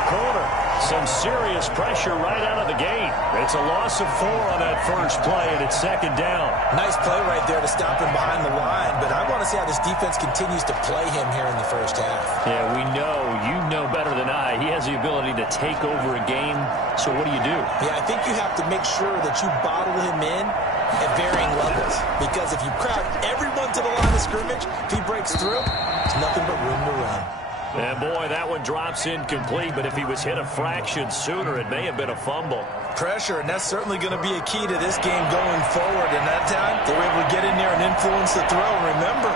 the corner. Some serious pressure right out of the gate. It's a loss of 4 on that first play, and it's second down. Nice play right there to stop him behind the line, but I want to see how this defense continues to play him here in the first half. Yeah, you know better than I. He has the ability to take over a game, so what do you do? Yeah, I think you have to make sure that you bottle him in at varying levels, because if you crowd everyone to the line of scrimmage, if he breaks through, there's nothing but room to run. And boy, that one drops incomplete, but if he was hit a fraction sooner, it may have been a fumble. Pressure, and that's certainly going to be a key to this game going forward. And that time, they were able to get in there and influence the throw. Remember,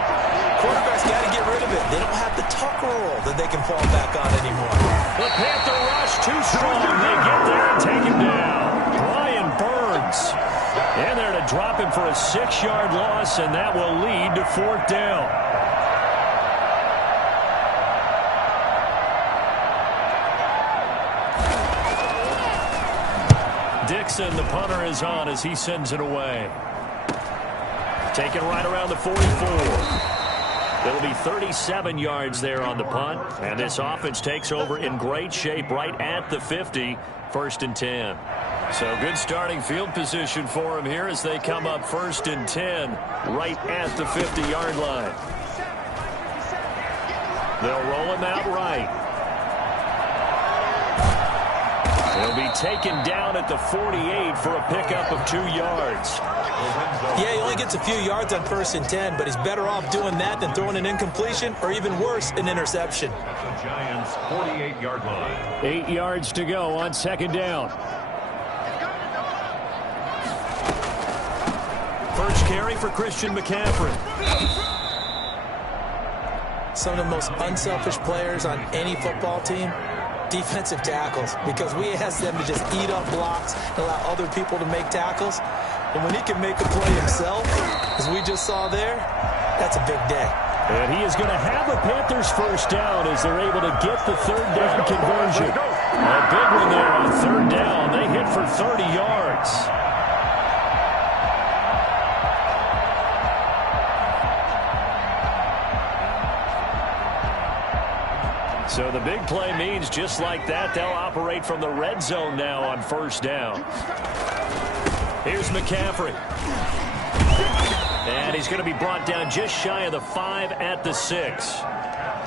quarterbacks got to get rid of it. They don't have the tuck roll that they can fall back on anymore. The Panther rush too strong. They get there and take him down. Brian Burns in there to drop him for a 6-yard loss, and that will lead to 4th down. Dixon, the punter, is on as he sends it away. Taken right around the 44. It'll be 37 yards there on the punt. And this offense takes over in great shape right at the 50. 1st and 10. So good starting field position for them here as they come up 1st and 10 right at the 50-yard line. They'll roll him out right. He'll be taken down at the 48 for a pickup of 2 yards. Yeah, he only gets a few yards on 1st and 10, but he's better off doing that than throwing an incompletion or even worse, an interception. The Giants' 48-yard line. 8 yards to go on 2nd down. First carry for Christian McCaffrey. Some of the most unselfish players on any football team, defensive tackles, because we ask them to just eat up blocks and allow other people to make tackles. And when he can make a play himself, as we just saw there, that's a big day. And he is going to have a Panthers first down as they're able to get the 3rd down conversion. A big one there on 3rd down. They hit for 30 yards. So the big play means just like that, they'll operate from the red zone now on 1st down. Here's McCaffrey. And he's going to be brought down just shy of the 5 at the 6.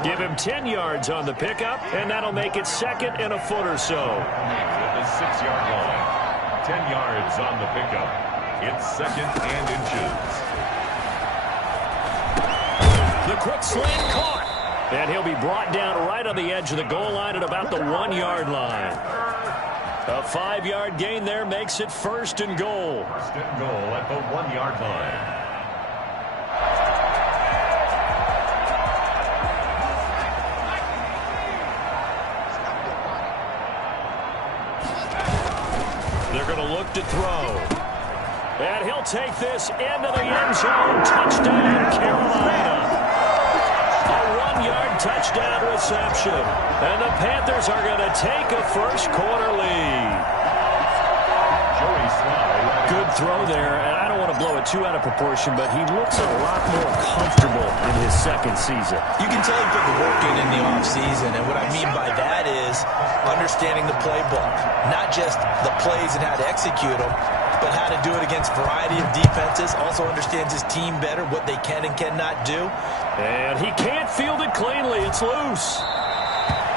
Give him 10 yards on the pickup, and that'll make it 2nd and a foot or so. At the 6-yard line. 10 yards on the pickup. It's 2nd and inches. The quick slant caught. And he'll be brought down right on the edge of the goal line at about the 1-yard line. A 5-yard gain there makes it 1st and goal. 1st and goal at the 1-yard line. They're going to look to throw. And he'll take this into the end zone. Touchdown, Carolina. Touchdown reception. And the Panthers are going to take a first-quarter lead. Good throw there. And I don't want to blow it too out of proportion, but he looks a lot more comfortable in his 2nd season. You can tell he put the work in the offseason, and what I mean by that is understanding the playbook. Not just the plays and how to execute them, but how to do it against a variety of defenses. Also understands his team better, what they can and cannot do. And he can't field it cleanly. It's loose.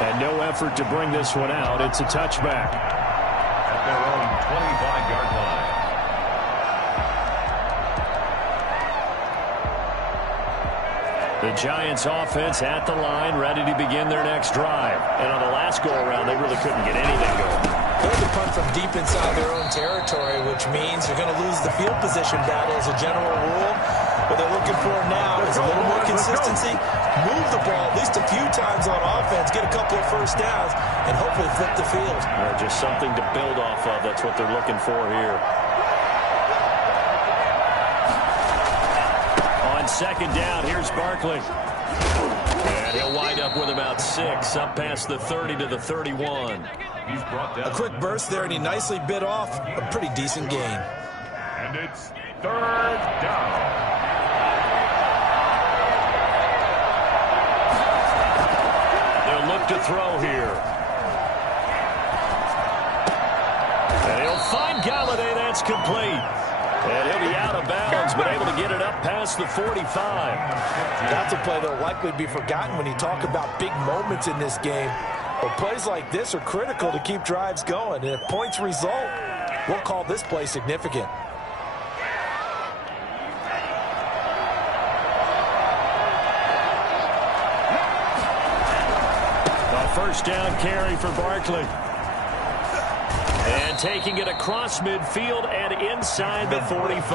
And no effort to bring this one out. It's a touchback. At their own 25-yard line. The Giants offense at the line, ready to begin their next drive. And on the last go-around, they really couldn't get anything going. They had to punt from deep inside their own territory, which means they're going to lose the field position battle as a general rule. What they're looking for now is a little more consistency, move the ball at least a few times on offense, get a couple of first downs, and hopefully flip the field. Just something to build off of. That's what they're looking for here. On 2nd down, here's Barkley. And he'll wind up with about 6, up past the 30 to the 31. He's brought down. A quick burst there, and he nicely bit off a pretty decent gain. And it's 3rd down. They'll look to throw here. Galladay, that's complete. And he'll be out of bounds, but able to get it up past the 45. That's a play that will likely be forgotten when you talk about big moments in this game. But plays like this are critical to keep drives going. And if points result, we'll call this play significant. A first down carry for Barkley. And taking it across midfield and inside the 45.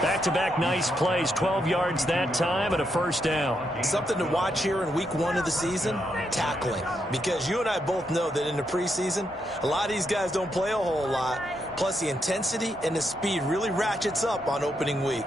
Back-to-back nice plays, 12 yards that time and a first down. Something to watch here in week 1 of the season, tackling. Because you and I both know that in the preseason, a lot of these guys don't play a whole lot. Plus the intensity and the speed really ratchets up on opening week.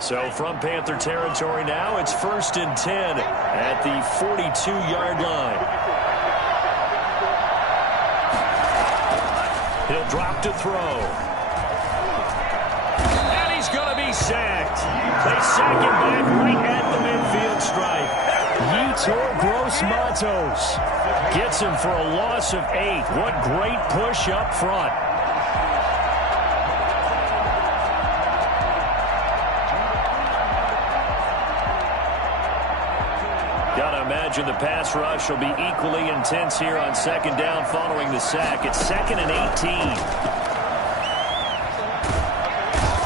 So from Panther territory now, it's 1st and 10 at the 42-yard line. He'll drop to throw. And he's going to be sacked. They sack him back right at the midfield stripe. Yetur Gross-Matos gets him for a loss of 8. What great push up front. Gotta imagine the pass rush will be equally intense here on 2nd down following the sack. It's 2nd and 18.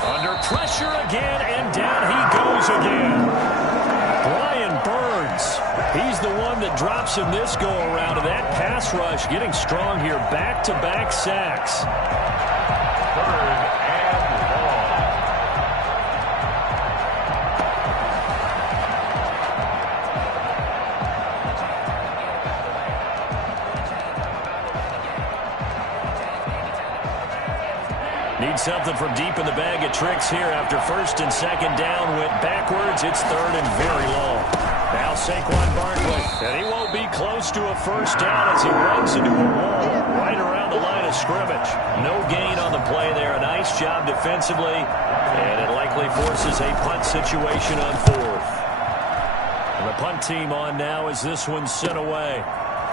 Under pressure again, and down he goes again. Brian Burns, he's the one that drops him this go-around, and that pass rush getting strong here. Back-to-back sacks. 3rd and long. Need something from deep in the bag of tricks here after 1st and 2nd down went backwards. It's 3rd and very long. Now Saquon Barkley, and he won't be close to a first down as he runs into a wall right around the line of scrimmage. No gain on the play there. A nice job defensively, and it likely forces a punt situation on 4th. And the punt team on now as this one's sent away.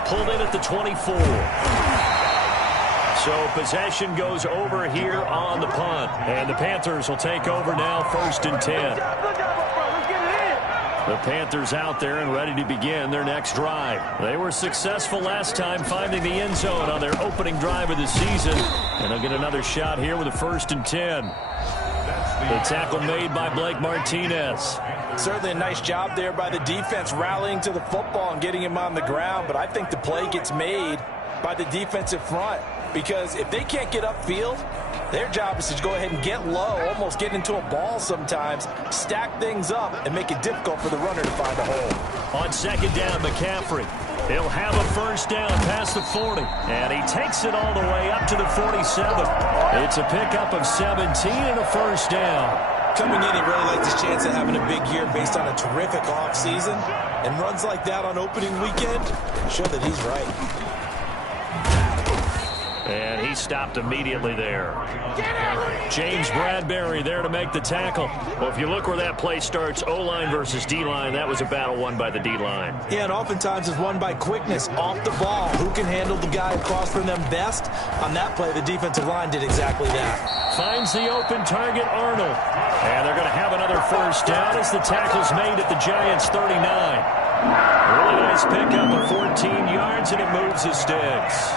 Pulled in at the 24. So possession goes over here on the punt. And the Panthers will take over now, 1st and 10. The Panthers out there and ready to begin their next drive. They were successful last time finding the end zone on their opening drive of the season. And they'll get another shot here with a 1st and 10. The tackle made by Blake Martinez. Certainly a nice job there by the defense rallying to the football and getting him on the ground. But I think the play gets made by the defensive front. Because if they can't get upfield, their job is to go ahead and get low, almost get into a ball sometimes, stack things up, and make it difficult for the runner to find a hole. On 2nd down, McCaffrey. He'll have a first down past the 40. And he takes it all the way up to the 47. It's a pickup of 17 and a first down. Coming in, he really likes his chance of having a big year based on a terrific offseason. And runs like that on opening weekend show that he's right. And he stopped immediately there. James Bradbury there to make the tackle. Well, if you look where that play starts, O-line versus D-line, that was a battle won by the D-line. Yeah, and oftentimes it's won by quickness off the ball. Who can handle the guy across from them best? On that play, the defensive line did exactly that. Finds the open target, Arnold. And they're going to have another first down as the tackle's made at the Giants' 39. Really nice pickup of 14 yards, and it moves the sticks.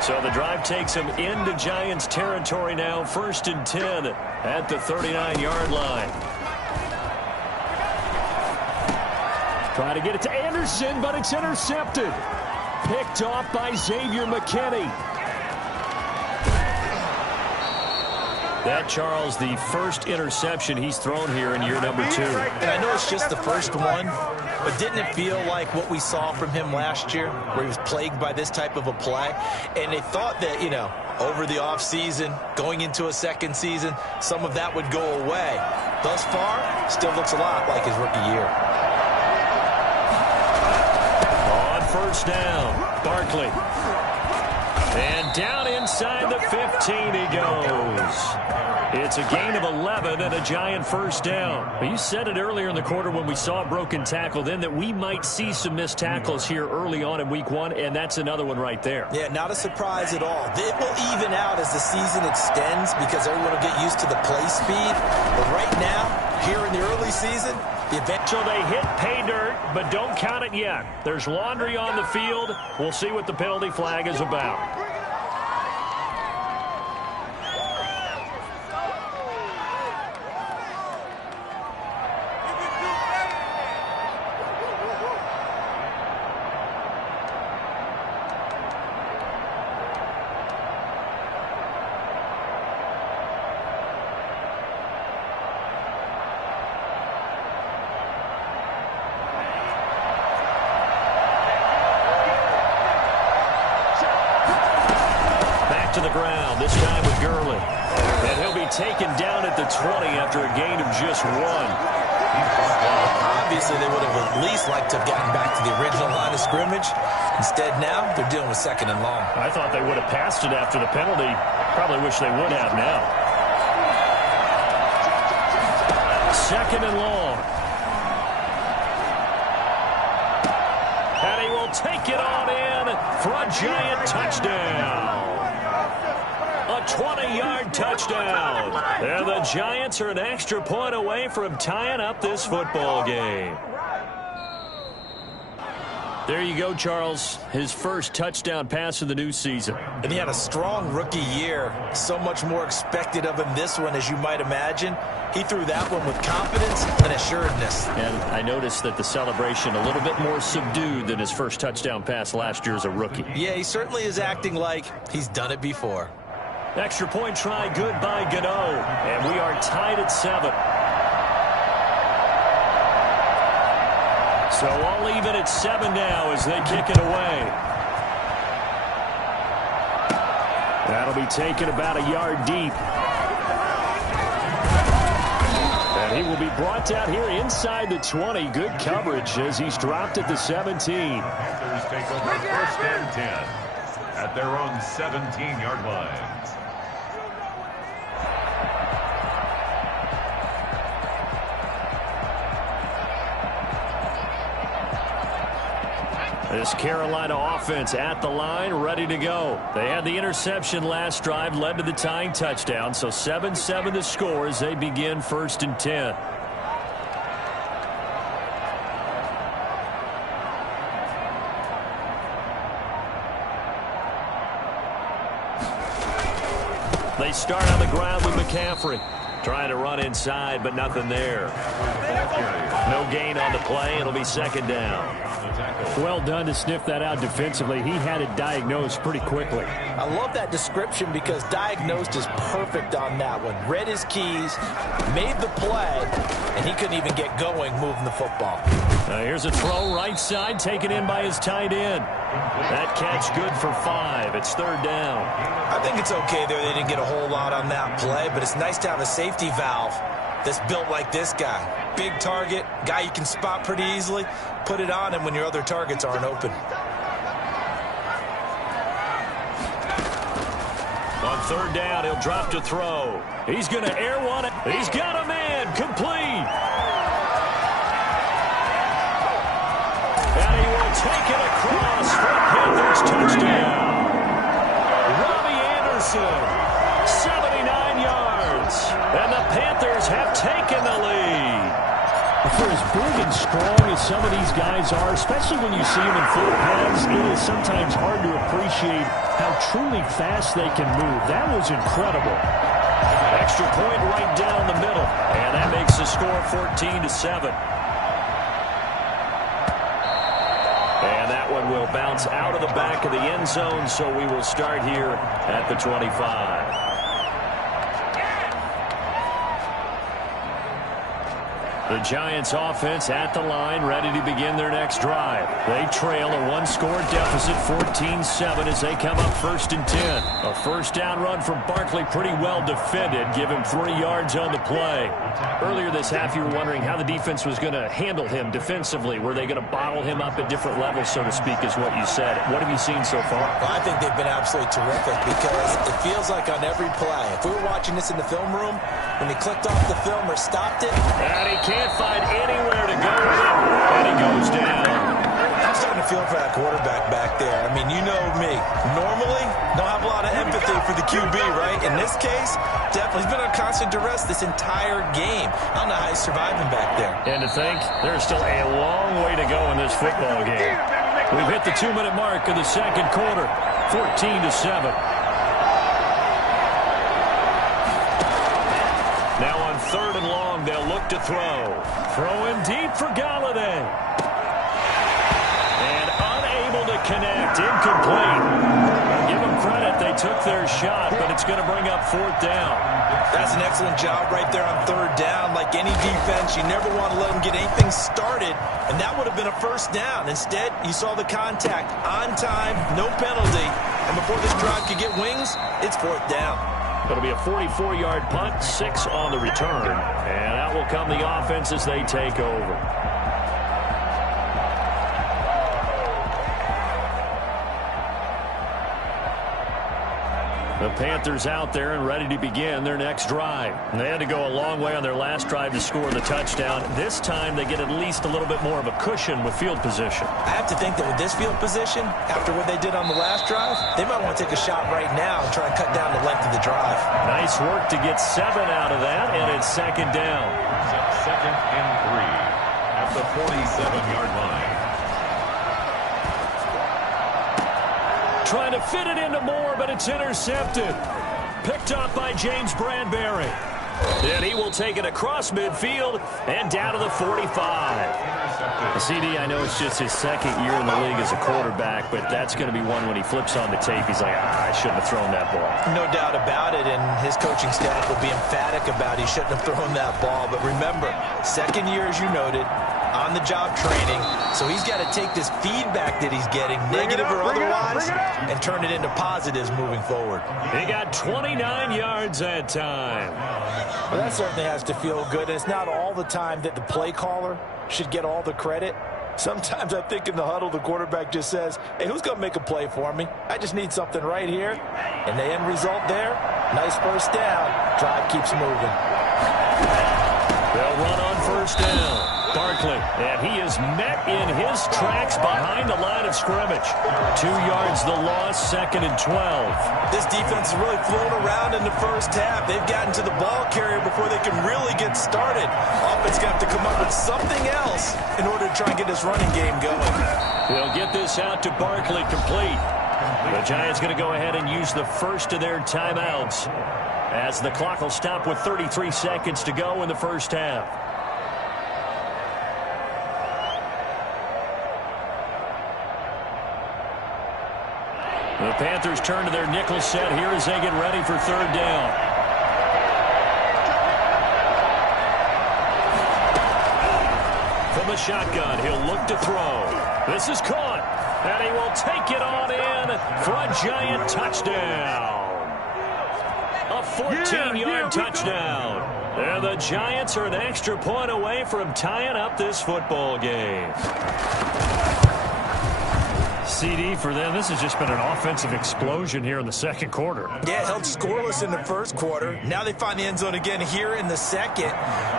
So the drive takes him into Giants territory now. 1st and 10 at the 39-yard line. Trying to get it to Anderson, but it's intercepted. Picked off by Xavier McKinney. That, Charles, the first interception he's thrown here in year number 2. And I know it's just the first one, but didn't it feel like what we saw from him last year, where he was plagued by this type of a play? And they thought that, you know, over the offseason, going into a second season, some of that would go away. Thus far, still looks a lot like his rookie year. On 1st down, Barkley. And down inside the 15 he goes. It's a gain of 11 and a Giant first down. Well, you said it earlier in the quarter when we saw a broken tackle then that we might see some missed tackles here early on in week 1, and that's another one right there. Yeah, not a surprise at all. It will even out as the season extends because everyone will get used to the play speed. But right now, here in the early season, so they hit pay dirt, but don't count it yet. There's laundry on the field. We'll see what the penalty flag is about. To the ground, this time with Gurley. And he'll be taken down at the 20 after a gain of just 1. Obviously, they would have at least liked to have gotten back to the original line of scrimmage. Instead, now, they're dealing with 2nd and long. I thought they would have passed it after the penalty. Probably wish they would have now. 2nd and long. And he will take it on in for a Giant touchdown. A 20-yard touchdown. And the Giants are an extra point away from tying up this football game. There you go, Charles. His first touchdown pass of the new season. And he had a strong rookie year. So much more expected of him this one, as you might imagine. He threw that one with confidence and assuredness. And I noticed that the celebration a little bit more subdued than his first touchdown pass last year as a rookie. Yeah, he certainly is acting like he's done it before. Extra point try, good by Gano. And we are tied at 7. So all even at 7 now as they kick it away. That'll be taken about a yard deep. And he will be brought down here inside the 20. Good coverage as he's dropped at the 17. Panthers take over 1st and 10 at their own 17-yard line. This Carolina offense at the line, ready to go. They had the interception last drive, led to the tying touchdown. So 7-7 the score as they begin 1st and 10. They start on the ground with McCaffrey. Trying to run inside, but nothing there. No gain on the play. It'll be 2nd down. Well done to sniff that out defensively. He had it diagnosed pretty quickly. I love that description because diagnosed is perfect on that one. Read his keys, made the play, and he couldn't even get going moving the football. Here's a throw right side, taken in by his tight end. That catch good for 5. It's 3rd down. I think it's okay there. They didn't get a whole lot on that play, but it's nice to have a safety valve that's built like this guy. Big target, guy you can spot pretty easily. Put it on him when your other targets aren't open. On 3rd down, he'll drop to throw. He's going to air one. He's got a man. Complete. And he will take it across for a Panthers touchdown. Robbie Anderson, 79 yards. And the Panthers have taken the lead. For as big and strong as some of these guys are, especially when you see them in full pads, it is sometimes hard to appreciate how truly fast they can move. That was incredible. Extra point right down the middle. And that makes the score 14-7. And that one will bounce out of the back of the end zone, so we will start here at the 25. The Giants offense at the line, ready to begin their next drive. They trail a 1-score deficit, 14-7 as they come up 1st and 10. A 1st down run from Barkley, pretty well defended. Give him 3 yards on the play. Earlier this half, you were wondering how the defense was going to handle him defensively. Were they going to bottle him up at different levels, so to speak, is what you said. What have you seen so far? Well, I think they've been absolutely terrific because it feels like on every play, if we were watching this in the film room, when he clicked off the film or stopped it, and he can't find anywhere to go with it, and he goes down. I'm starting to feel for that quarterback back there. I mean, you know me. Normally, don't have a lot of empathy for the QB, right? In this case, definitely. He's been under constant duress this entire game. I don't know how he's surviving back there. And to think, there's still a long way to go in this football game. We've hit the 2-minute mark of the second quarter, 14-7. Now on 3rd and long, they'll look to throw. Throwing deep for Galladay. And unable to connect, incomplete. Give them credit, they took their shot, but it's going to bring up 4th down. That's an excellent job right there on 3rd down. Like any defense, you never want to let them get anything started, and that would have been a 1st down. Instead, you saw the contact on time, no penalty, and before this drive could get wings, it's 4th down. It'll be a 44-yard punt, 6 on the return, and out will come the offense as they take over. The Panthers out there and ready to begin their next drive. And they had to go a long way on their last drive to score the touchdown. This time they get at least a little bit more of a cushion with field position. I have to think that with this field position, after what they did on the last drive, they might want to take a shot right now and try and cut down the length of the drive. Nice work to get 7 out of that, and it's 2nd down. 2nd and 3 at the 47-yard line. Trying to fit it into Moore, but it's intercepted. Picked up by James Bradbury. And he will take it across midfield and down to the 45. CD, I know it's just his 2nd year in the league as a quarterback, but that's going to be one when he flips on the tape. He's like, I shouldn't have thrown that ball. No doubt about it, and his coaching staff will be emphatic about he shouldn't have thrown that ball. But remember, 2nd year, as you noted, on-the-job training, so he's got to take this feedback that he's getting, negative or otherwise, and turn it into positives moving forward. He got 29 yards that time. Well, that certainly has to feel good, and it's not all the time that the play caller should get all the credit. Sometimes I think in the huddle, the quarterback just says, hey, who's going to make a play for me? I just need something right here. And the end result there, nice 1st down. Drive keeps moving. They'll run on 1st down. Barkley, and he is met in his tracks behind the line of scrimmage. 2 yards the loss, 2nd and 12. This defense has really flown around in the 1st half. They've gotten to the ball carrier before they can really get started. Offense going to have to come up with something else in order to try and get this running game going. They'll get this out to Barkley complete. The Giants going to go ahead and use the first of their timeouts as the clock will stop with 33 seconds to go in the 1st half. The Panthers turn to their nickel set here as they get ready for 3rd down. From the shotgun, he'll look to throw. This is caught, and he will take it on in for a Giant touchdown. A 14-yard touchdown. And the Giants are an extra point away from tying up this football game. CD, for them, this has just been an offensive explosion here in the 2nd quarter. Yeah, held scoreless in the 1st quarter. Now they find the end zone again here in the 2nd.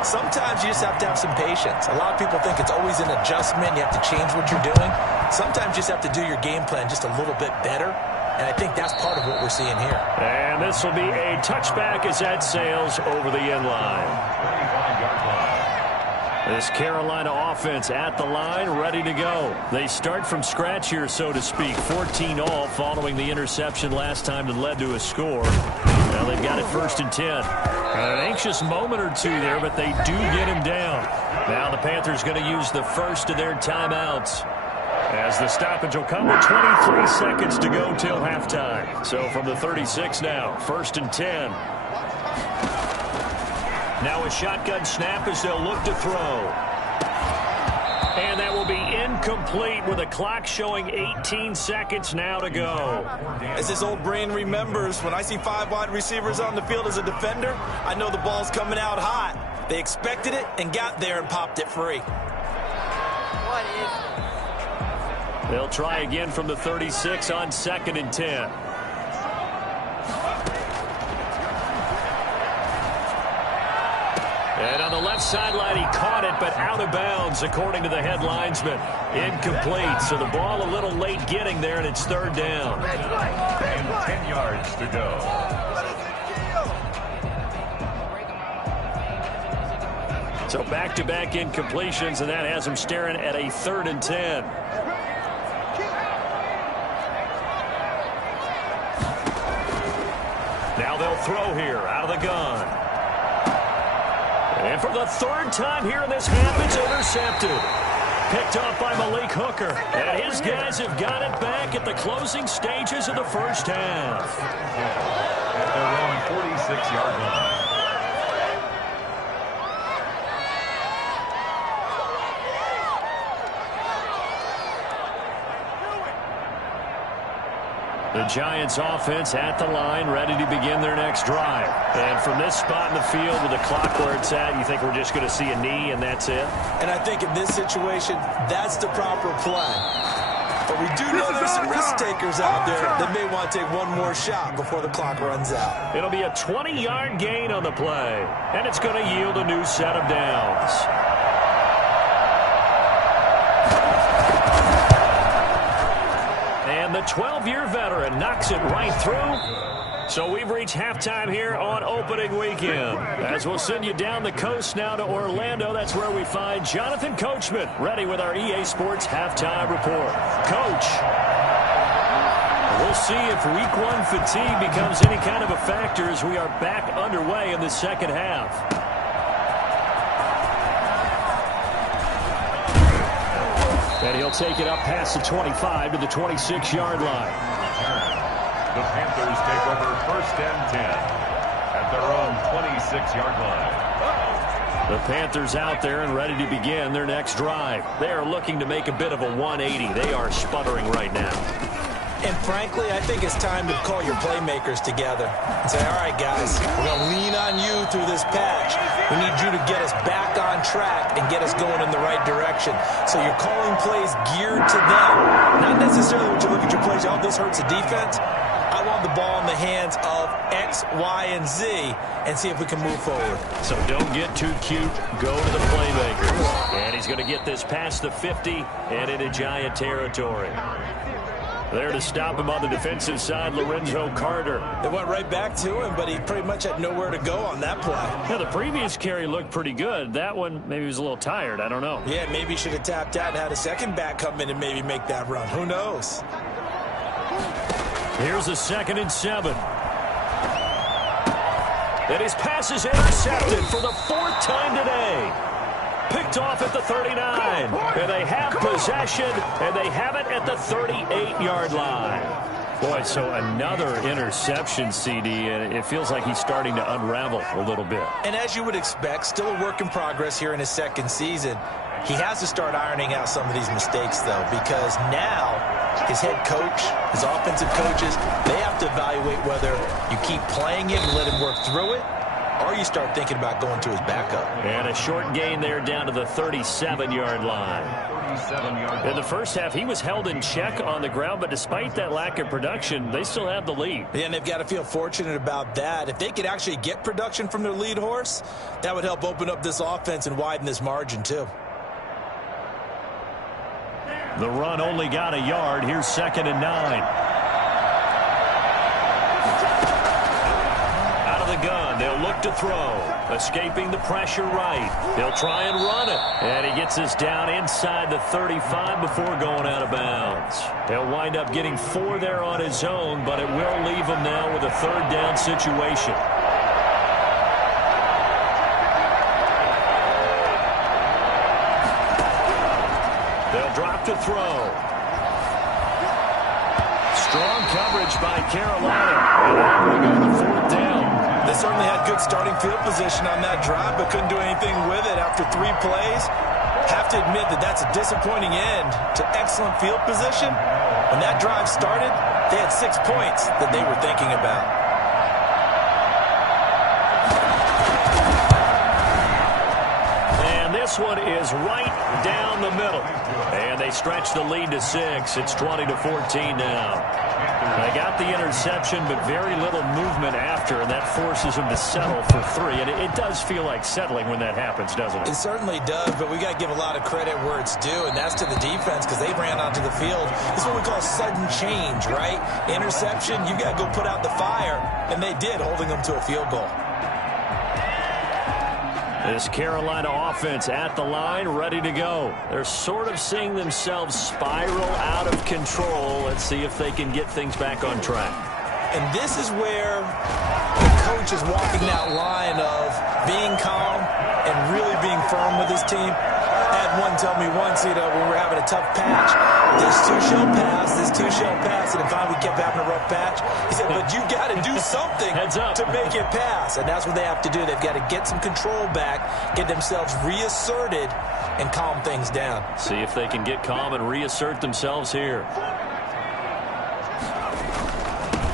Sometimes you just have to have some patience. A lot of people think it's always an adjustment. You have to change what you're doing. Sometimes you just have to do your game plan just a little bit better. And I think that's part of what we're seeing here. And this will be a touchback as that sails over the end line. 25-yard line. This Carolina offense at the line, ready to go. They start from scratch here, so to speak. 14 all following the interception last time that led to a score. Now they've got it 1st and 10. An anxious moment or two there, but they do get him down. Now the Panthers going to use the first of their timeouts, as the stoppage will come with 23 seconds to go till halftime. So from the 36 now, 1st and 10. Now a shotgun snap as they'll look to throw. And that will be incomplete with the clock showing 18 seconds now to go. As his old brain remembers, when I see 5 wide receivers on the field as a defender, I know the ball's coming out hot. They expected it and got there and popped it free. They'll try again from the 36 on 2nd and 10. And on the left sideline, he caught it, but out of bounds, according to the head linesman. Incomplete, so the ball a little late getting there, and it's 3rd down. And 10 yards to go. So back-to-back incompletions, and that has him staring at a 3rd and 10. Now they'll throw here out of the gun. And for the 3rd time here in this half, it's intercepted. Picked off by Malik Hooker. And his guys have got it back at the closing stages of the first half. At their own 46-yard line. The Giants offense at the line, ready to begin their next drive. And from this spot in the field with the clock where it's at, you think we're just going to see a knee and that's it? And I think in this situation, that's the proper play. But we do know there's some risk takers out there that may want to take one more shot before the clock runs out. It'll be a 20-yard gain on the play, and it's going to yield a new set of downs. And the 12-year veteran knocks it right through. So we've reached halftime here on opening weekend. As we'll send you down the coast now to Orlando, that's where we find Jonathan Coachman, ready with our EA Sports halftime report. Coach, we'll see if week 1 fatigue becomes any kind of a factor as we are back underway in the second half. And he'll take it up past the 25 to the 26-yard line. The Panthers take over 1st and 10 at their own 26-yard line. The Panthers out there and ready to begin their next drive. They are looking to make a bit of a 180. They are sputtering right now. And frankly, I think it's time to call your playmakers together and say, all right, guys, we're going to lean on you through this patch. We need you to get us back on track and get us going in the right direction. So you're calling plays geared to them. Not necessarily when you look at your plays, oh, this hurts the defense. I want the ball in the hands of X, Y, and Z and see if we can move forward. So don't get too cute. Go to the playmakers. And he's going to get this past the 50 and into Giant territory. There to stop him on the defensive side, Lorenzo Carter. They went right back to him, but he pretty much had nowhere to go on that play. Yeah, the previous carry looked pretty good. That one, maybe he was a little tired. I don't know. Yeah, maybe he should have tapped out and had a second back come in and maybe make that run. Who knows? Here's a 2nd and 7. And his pass is intercepted for the 4th time today. Picked off at the 39. And they have possession, and they have it at the 38-yard line. Boy, so another interception, CD, and it feels like he's starting to unravel a little bit. And as you would expect, still a work in progress here in his 2nd season. He has to start ironing out some of these mistakes, though, because now his head coach, his offensive coaches, they have to evaluate whether you keep playing him and let him work through it, or you start thinking about going to his backup. And a short gain there down to the 37-yard line. In the first half, he was held in check on the ground, but despite that lack of production, they still have the lead. Yeah, and they've got to feel fortunate about that. If they could actually get production from their lead horse, that would help open up this offense and widen this margin, too. The run only got a yard. Here's 2nd and 9. Out of the gun, they'll look to throw. Escaping the pressure right. They'll try and run it. And he gets this down inside the 35 before going out of bounds. They'll wind up getting 4 there on his own, but it will leave him now with a 3rd down situation. They'll drop to throw. Strong coverage by Carolina. And now we go to 4th down. They certainly had good starting field position on that drive, but couldn't do anything with it after 3 plays. Have to admit that that's a disappointing end to excellent field position. When that drive started, they had 6 points that they were thinking about. this one is right down the middle. And they stretch the lead to 6. It's 20-14 now. They got the interception, but very little movement after, and that forces them to settle for 3. And it does feel like settling when that happens, doesn't it? It certainly does, but we got to give a lot of credit where it's due, and that's to the defense because they ran onto the field. This is what we call sudden change, right? Interception, you got to go put out the fire, and they did, holding them to a field goal. This Carolina offense at the line, ready to go. They're sort of seeing themselves spiral out of control. Let's see if they can get things back on track. And this is where the coach is walking that line of being calm and really being firm with his team. I had one tell me once, when we were having a tough patch, this two shall pass, and then finally we kept having a rough patch. He said, but you got to do something to make it pass. And that's what they have to do. They've got to get some control back, get themselves reasserted, and calm things down. See if they can get calm and reassert themselves here.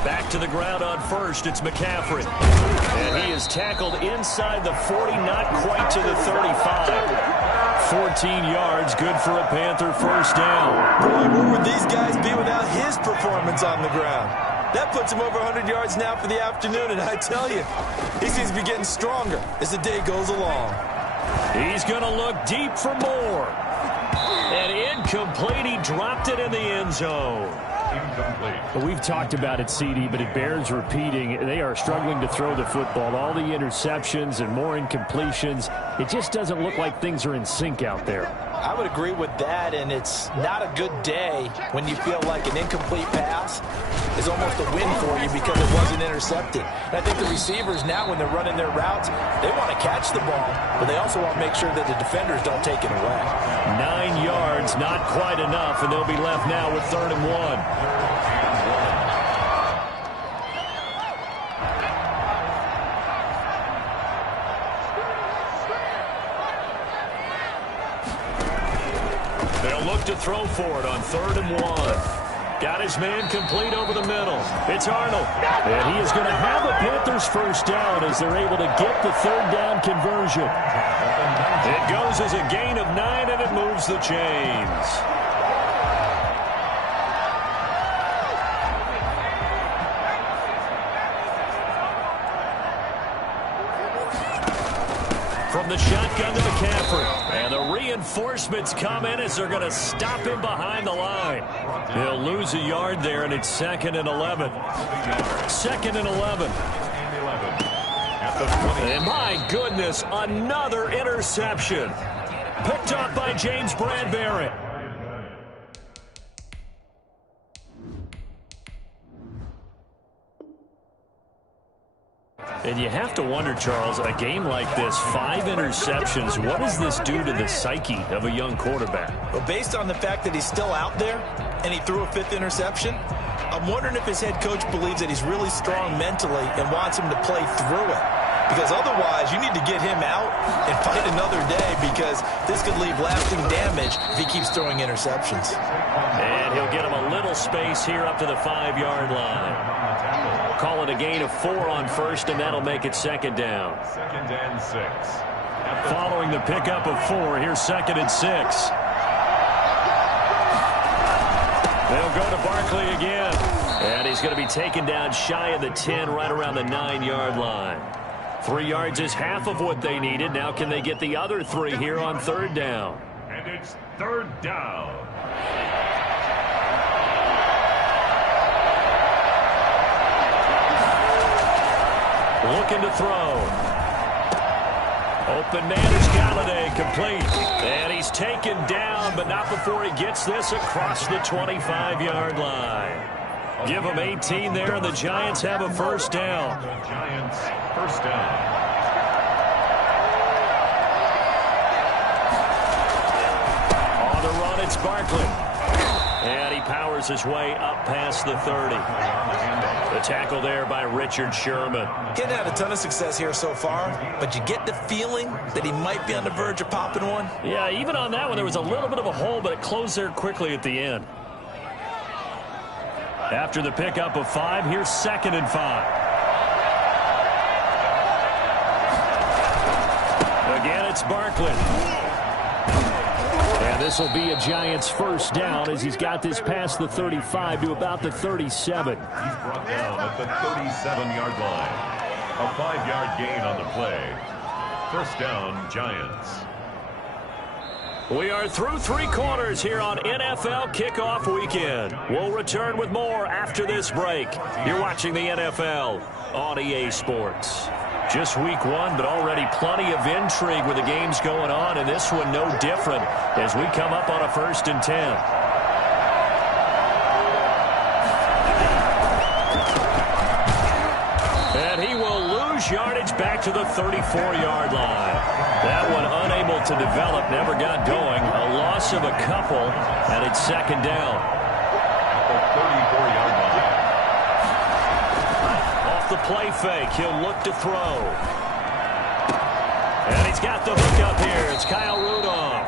Back to the ground on first, it's McCaffrey. And he is tackled inside the 40, not quite to the 35. 14 yards, good for a Panther first down. Boy, where would these guys be without his performance on the ground? That puts him over 100 yards now for the afternoon, and I tell you, he seems to be getting stronger as the day goes along. He's going to look deep for more. And incomplete, he dropped it in the end zone. Well, we've talked about it, CD, but it bears repeating. They are struggling to throw the football. All the interceptions and more incompletions. It just doesn't look like things are in sync out there. I would agree with that, and it's not a good day when you feel like an incomplete pass is almost a win for you because it wasn't intercepted. And I think the receivers now, when they're running their routes, they want to catch the ball, but they also want to make sure that the defenders don't take it away. 9 yards, not quite enough, and they'll be left now with 3rd and 1. To throw for it on 3rd and 1. Got his man complete over the middle. It's Arnold. And he is going to have a Panthers first down as they're able to get the 3rd down conversion. It goes as a gain of 9, and it moves the chains. From the shotgun to McCaffrey. And the reinforcements come in as they're going to stop him behind the line. He'll lose a yard there, and it's 2nd and 11. 2nd and 11. And my goodness, another interception. Picked up by James Bradbury. And you have to wonder, Charles, a game like this, 5 interceptions, what does this do to the psyche of a young quarterback? Well, based on the fact that he's still out there and he threw a 5th interception, I'm wondering if his head coach believes that he's really strong mentally and wants him to play through it. Because otherwise, you need to get him out and fight another day because this could leave lasting damage if he keeps throwing interceptions. And he'll get him a little space here up to the 5-yard line. Call it a gain of 4 on first, and that'll make it 2nd down. 2nd and 6. Following the pickup of 4, here's 2nd and 6. They'll go to Barkley again. And he's going to be taken down shy of the 10, right around the 9-yard line. 3 yards is half of what they needed. Now can they get the other 3 here on 3rd down? And it's 3rd down. Looking to throw. Open man is Galladay, complete. And he's taken down, but not before he gets this across the 25-yard line. Give him 18 there, and the Giants have a first down. The Giants, first down. On the run, it's Barkley. And he powers his way up past the 30. The tackle there by Richard Sherman. He hasn't had a ton of success here so far, but you get the feeling that he might be on the verge of popping one. Yeah, even on that one, there was a little bit of a hole, but it closed there quickly at the end. After the pickup of 5, here's 2nd and 5. Again, it's Barkley. this will be a Giants first down as he's got this past the 35 to about the 37. He's brought down at the 37-yard line. A 5-yard gain on the play. First down, Giants. We are through 3 quarters here on NFL Kickoff Weekend. We'll return with more after this break. You're watching the NFL on EA Sports. Just week 1, but already plenty of intrigue with the games going on, and this one no different as we come up on a 1st and 10. And he will lose yardage back to the 34-yard line. That one unable to develop, never got going. A loss of a couple, and it's 2nd down. At the 34-yard line. Off the play fake, he'll look to throw. And he's got the hook up here. It's Kyle Rudolph.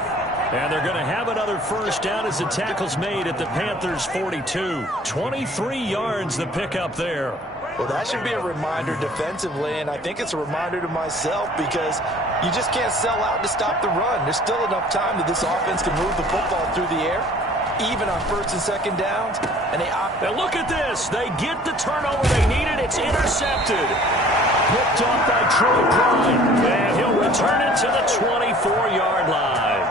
And they're going to have another first down as the tackle's made at the Panthers' 42. 23 yards the pickup there. Well, that should be a reminder defensively, and I think it's a reminder to myself because you just can't sell out to stop the run. There's still enough time that this offense can move the football through the air, even on 1st and 2nd downs. And look at this. They get the turnover they needed. It's intercepted. Picked off by Troy Prime, and he'll return it to the 24-yard line.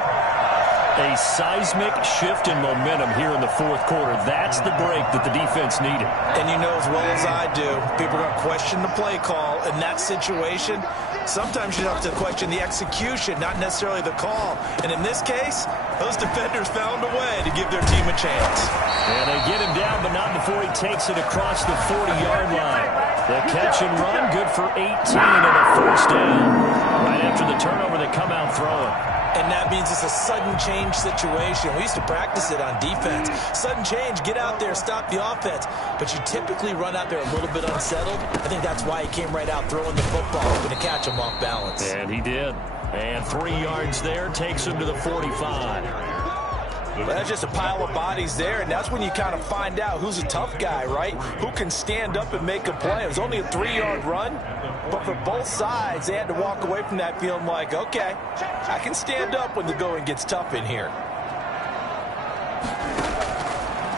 A seismic shift in momentum here in the 4th quarter. That's the break that the defense needed. And you know as well as I do, people are going to question the play call in that situation. Sometimes you have to question the execution, not necessarily the call. And in this case, those defenders found a way to give their team a chance. And they get him down, but not before he takes it across the 40-yard line. The catch and run, good for 18 and a first down. Right after the turnover, they come out throwing. And that means it's a sudden change situation. We used to practice it on defense. Sudden change, get out there, stop the offense. But you typically run out there a little bit unsettled. I think that's why he came right out throwing the football, hoping to catch him off balance. And he did. And 3 yards there takes him to the 45. Well, that's just a pile of bodies there, and that's when you kind of find out who's a tough guy, right? Who can stand up and make a play. It was only a 3-yard run, but for both sides, they had to walk away from that feeling like, okay, I can stand up when the going gets tough in here.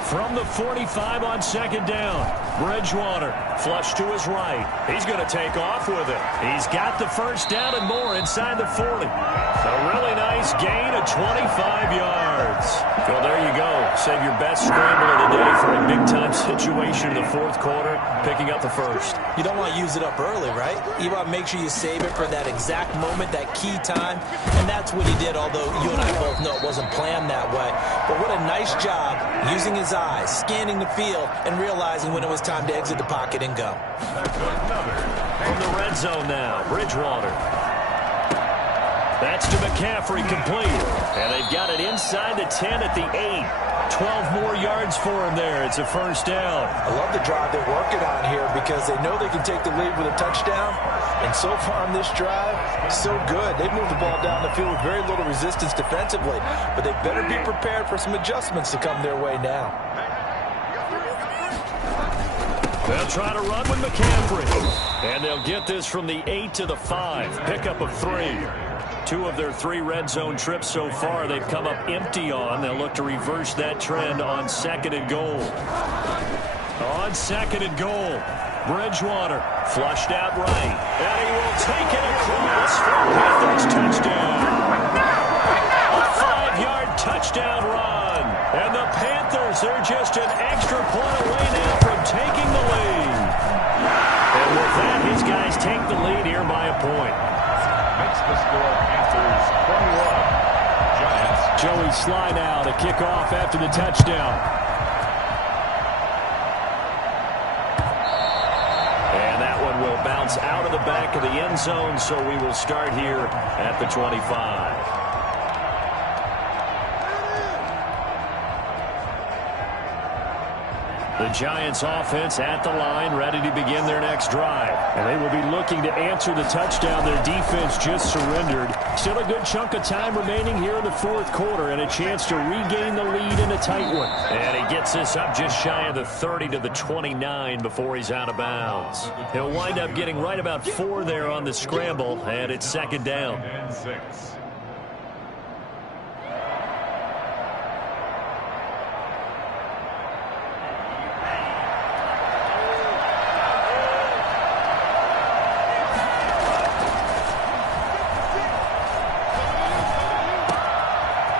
From the 45 on 2nd down, Bridgewater flush to his right. He's going to take off with it. He's got the first down and more inside the 40. A really nice gain of 25 yards. Well, there you go. Save your best scramble of the day for a big-time situation in the 4th quarter, picking up the first. You don't want to use it up early, right? You want to make sure you save it for that exact moment, that key time, and that's what he did, although you and I both know it wasn't planned that way. But what a nice job using his eyes, scanning the field, and realizing when it was time to exit the pocket and go. From the red zone now, Bridgewater. That's to McCaffrey, complete. And they've got it inside the 10 at the 8. 12 more yards for him there. It's a first down. I love the drive they're working on here because they know they can take the lead with a touchdown. And so far on this drive, so good. They've moved the ball down the field with very little resistance defensively. But they better be prepared for some adjustments to come their way now. They'll try to run with McCaffrey. And they'll get this from the 8 to the 5. Pickup of 3. 2 of their 3 red zone trips so far they've come up empty on. They'll look to reverse that trend on 2nd and goal. On 2nd and goal, Bridgewater flushed out right. And he will take it across for Panthers touchdown. A 5-yard touchdown run. And the Panthers, they're just an extra point away now from taking the lead. And with that, his guys take the lead here by a point. Makes the score Panthers 21. Giants. Joey Sly now to kick off after the touchdown. And that one will bounce out of the back of the end zone, so we will start here at the 25. The Giants offense at the line, ready to begin their next drive. And they will be looking to answer the touchdown their defense just surrendered. Still a good chunk of time remaining here in the 4th quarter and a chance to regain the lead in a tight one. And he gets this up just shy of the 30 to the 29 before he's out of bounds. He'll wind up getting right about 4 there on the scramble, and it's 2nd down. And 6.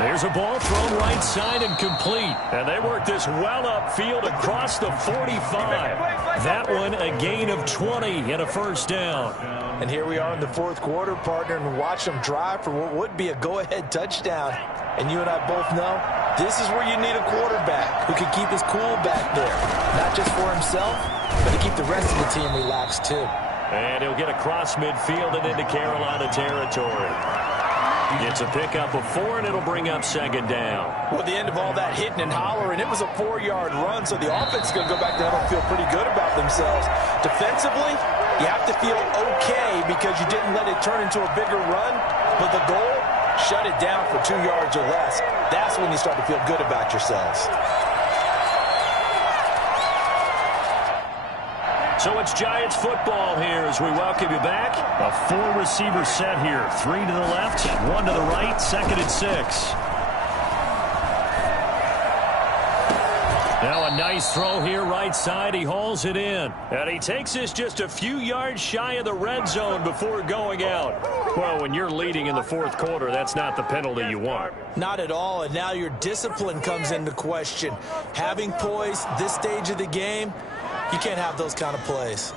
Here's a ball thrown right side and complete. And they work this well upfield across the 45. That one a gain of 20 and a first down. And here we are in the fourth quarter, partner, and watch them drive for what would be a go-ahead touchdown. And you and I both know this is where you need a quarterback who can keep his cool back there. Not just for himself, but to keep the rest of the team relaxed too. And he'll get across midfield and into Carolina territory. It's a pickup of 4, and it'll bring up second down. Well, at the end of all that hitting and hollering, it was a 4-yard run, so the offense is going to go back there and feel pretty good about themselves. Defensively, you have to feel okay because you didn't let it turn into a bigger run, but the goal, shut it down for 2 yards or less. That's when you start to feel good about yourselves. So it's Giants football here as we welcome you back. A 4-receiver set here. 3 to the left, 1 to the right, 2nd and 6. Now a nice throw here right side. He hauls it in. And he takes this just a few yards shy of the red zone before going out. Well, when you're leading in the fourth quarter, that's not the penalty you want. Not at all, and now your discipline comes into question. Having poise this stage of the game, you can't have those kind of plays.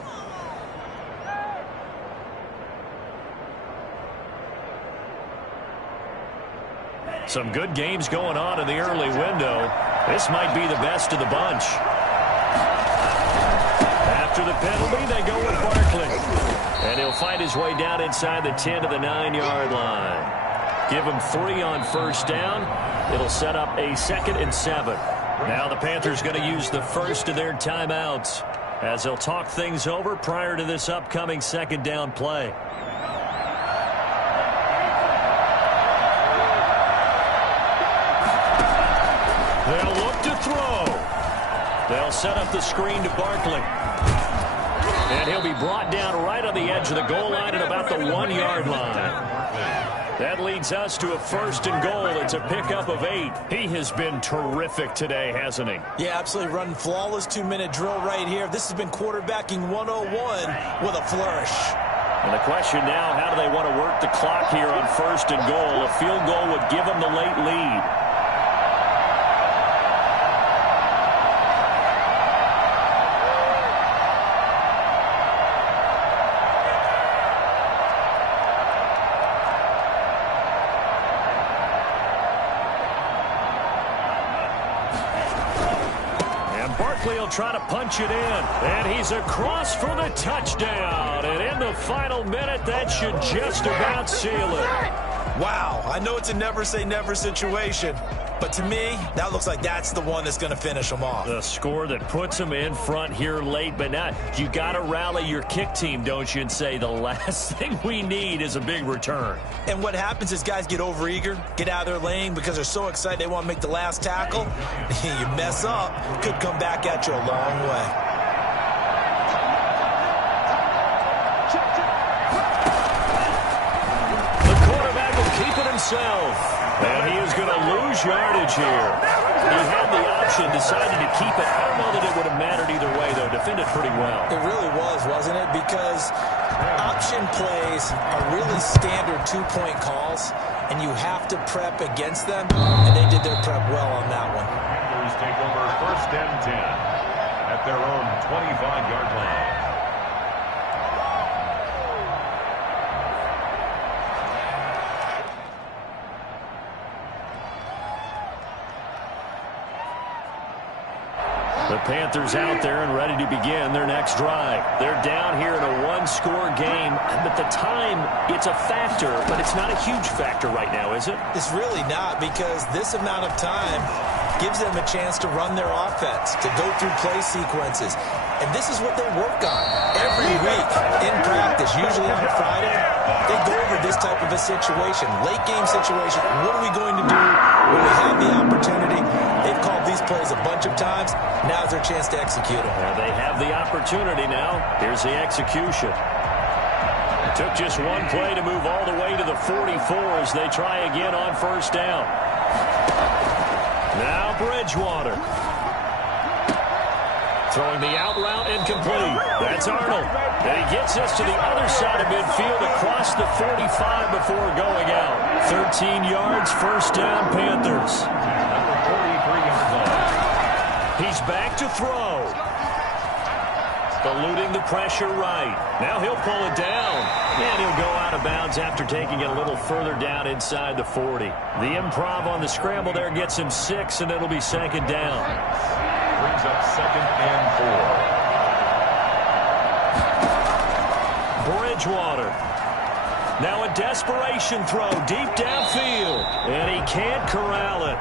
Some good games going on in the early window. This might be the best of the bunch. After the penalty, they go with Barkley. And he'll find his way down inside the 10 to the 9-yard line. Give him 3 on first down. It'll set up a 2nd and 7. Now the Panthers going to use the first of their timeouts as they'll talk things over prior to this upcoming second down play. They'll look to throw. They'll set up the screen to Barkley. And he'll be brought down right on the edge of the goal line at about the 1-yard line. That leads us to a 1st and goal. It's a pickup of 8. He has been terrific today, hasn't he? Yeah, absolutely running flawless 2-minute drill right here. This has been quarterbacking 101 with a flourish. And the question now, how do they want to work the clock here on 1st and goal? A field goal would give them the late lead. He'll try to punch it in, and he's across for the touchdown. And in the final minute, that should just about seal it. Wow, I know it's a never-say-never situation, but to me, that looks like that's the one that's going to finish them off. The score that puts them in front here late, but not. You got to rally your kick team, don't you, and say the last thing we need is a big return. And what happens is guys get overeager, get out of their lane because they're so excited they want to make the last tackle. You mess up, could come back at you a long way. And he is going to lose yardage here. He had the option, decided to keep it. I don't know that it would have mattered either way, though. Defended pretty well. It really was, wasn't it? Because option plays are really standard 2-point calls, and you have to prep against them, and they did their prep well on that one. Panthers take over 1st and 10 at their own 25-yard line. The Panthers out there and ready to begin their next drive. They're down here in a 1-score game, but the time, it's a factor, but it's not a huge factor right now, is it? It's really not, because this amount of time gives them a chance to run their offense, to go through play sequences. And this is what they work on every week in practice, usually on a Friday. They go over this type of a situation, late game situation. What are we going to do when we have the opportunity? They've called these plays a bunch of times. Now's their chance to execute them. Well, they have the opportunity now. Here's the execution. It took just one play to move all the way to the 44 as they try again on 1st down. Now Bridgewater. Throwing the out route incomplete. That's Arnold. And he gets us to the other side of midfield across the 45 before going out. 13 yards, first down, Panthers. Number 43-yard line. He's back to throw. Eluding the pressure right. Now he'll pull it down. And he'll go out of bounds after taking it a little further down inside the 40. The improv on the scramble there gets him 6, and it'll be second down. Brings up 2nd and 4. Bridgewater. Now a desperation throw deep downfield. And he can't corral it.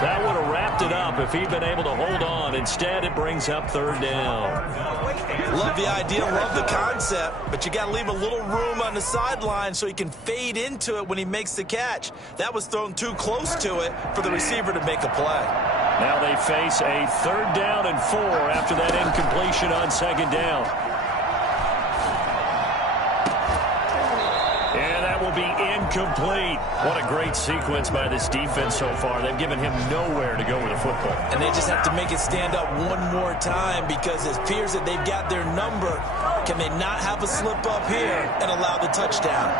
That would have wrapped it up if he'd been able to hold on. Instead, it brings up 3rd down. Love the idea, love the concept, but you got to leave a little room on the sideline so he can fade into it when he makes the catch. That was thrown too close to it for the receiver to make a play. Now they face a 3rd down and 4 after that incompletion on 2nd down. And that will be incomplete. What a great sequence by this defense so far. They've given him nowhere to go with the football. And they just have to make it stand up one more time because it appears that they've got their number. Can they not have a slip up here and allow the touchdown?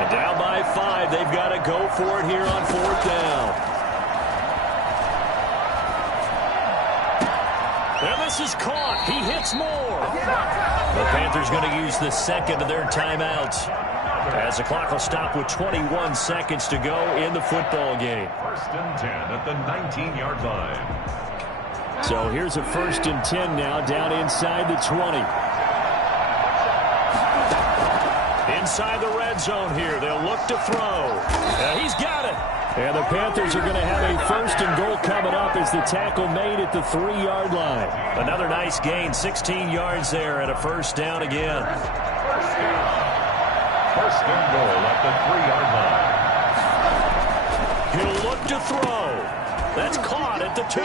And down by 5, they've got to go for it here on 4th down. And this is caught. He hits more. The Panthers going to use the second of their timeouts, as the clock will stop with 21 seconds to go in the football game. 1st and 10 at the 19-yard line. So here's a 1st and 10 now, down inside the 20. Inside the red zone here. They'll look to throw. He's got it. And the Panthers are going to have a 1st and goal coming up as the tackle made at the 3-yard line. Another nice gain, 16 yards there, and a 1st down again. 1st and goal at the 3-yard line. He'll look to throw. That's caught at the 2.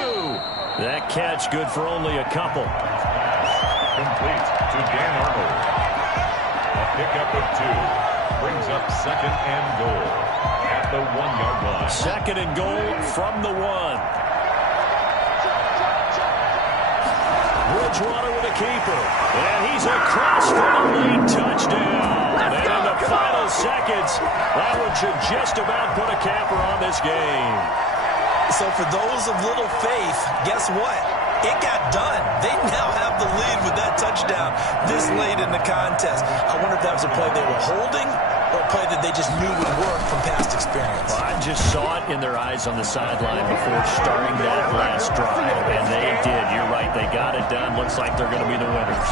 That catch good for only a couple. Complete to Dan Arnold. A pickup of 2. Brings up 2nd and goal at the 1-yard line. 2nd and goal from the 1. Bridgewater with a keeper. And he's across for the late touchdown. And in the final seconds, that one should just about put a capper on this game. So for those of little faith, guess what? It got done. They now have the lead with that touchdown this late in the contest. I wonder if that was a play they were holding or a play that they just knew would work from past experience. Well, I just saw it in their eyes on the sideline before starting that last drive, and they did. You're right. They got it done. Looks like they're going to be the winners.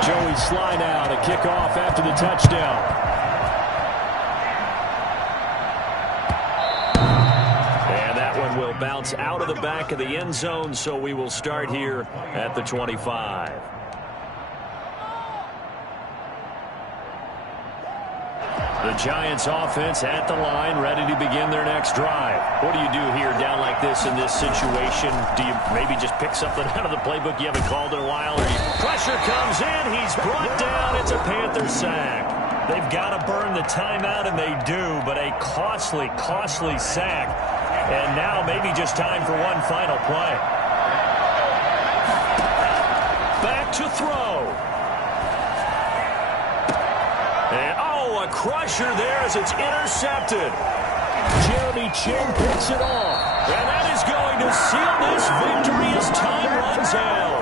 Joey Sly now to kick off after the touchdown. Will bounce out of the back of the end zone, so we will start here at the 25. The Giants offense at the line, ready to begin their next drive. What do you do here down like this in this situation? Do you maybe just pick something out of the playbook you haven't called in a while? Pressure comes in. He's brought down. It's a Panther sack. They've got to burn the timeout, and they do, but a costly, costly sack. And now maybe just time for one final play. Back to throw. And, a crusher there as it's intercepted. Jeremy Chinn picks it off. And that is going to seal this victory as time runs out.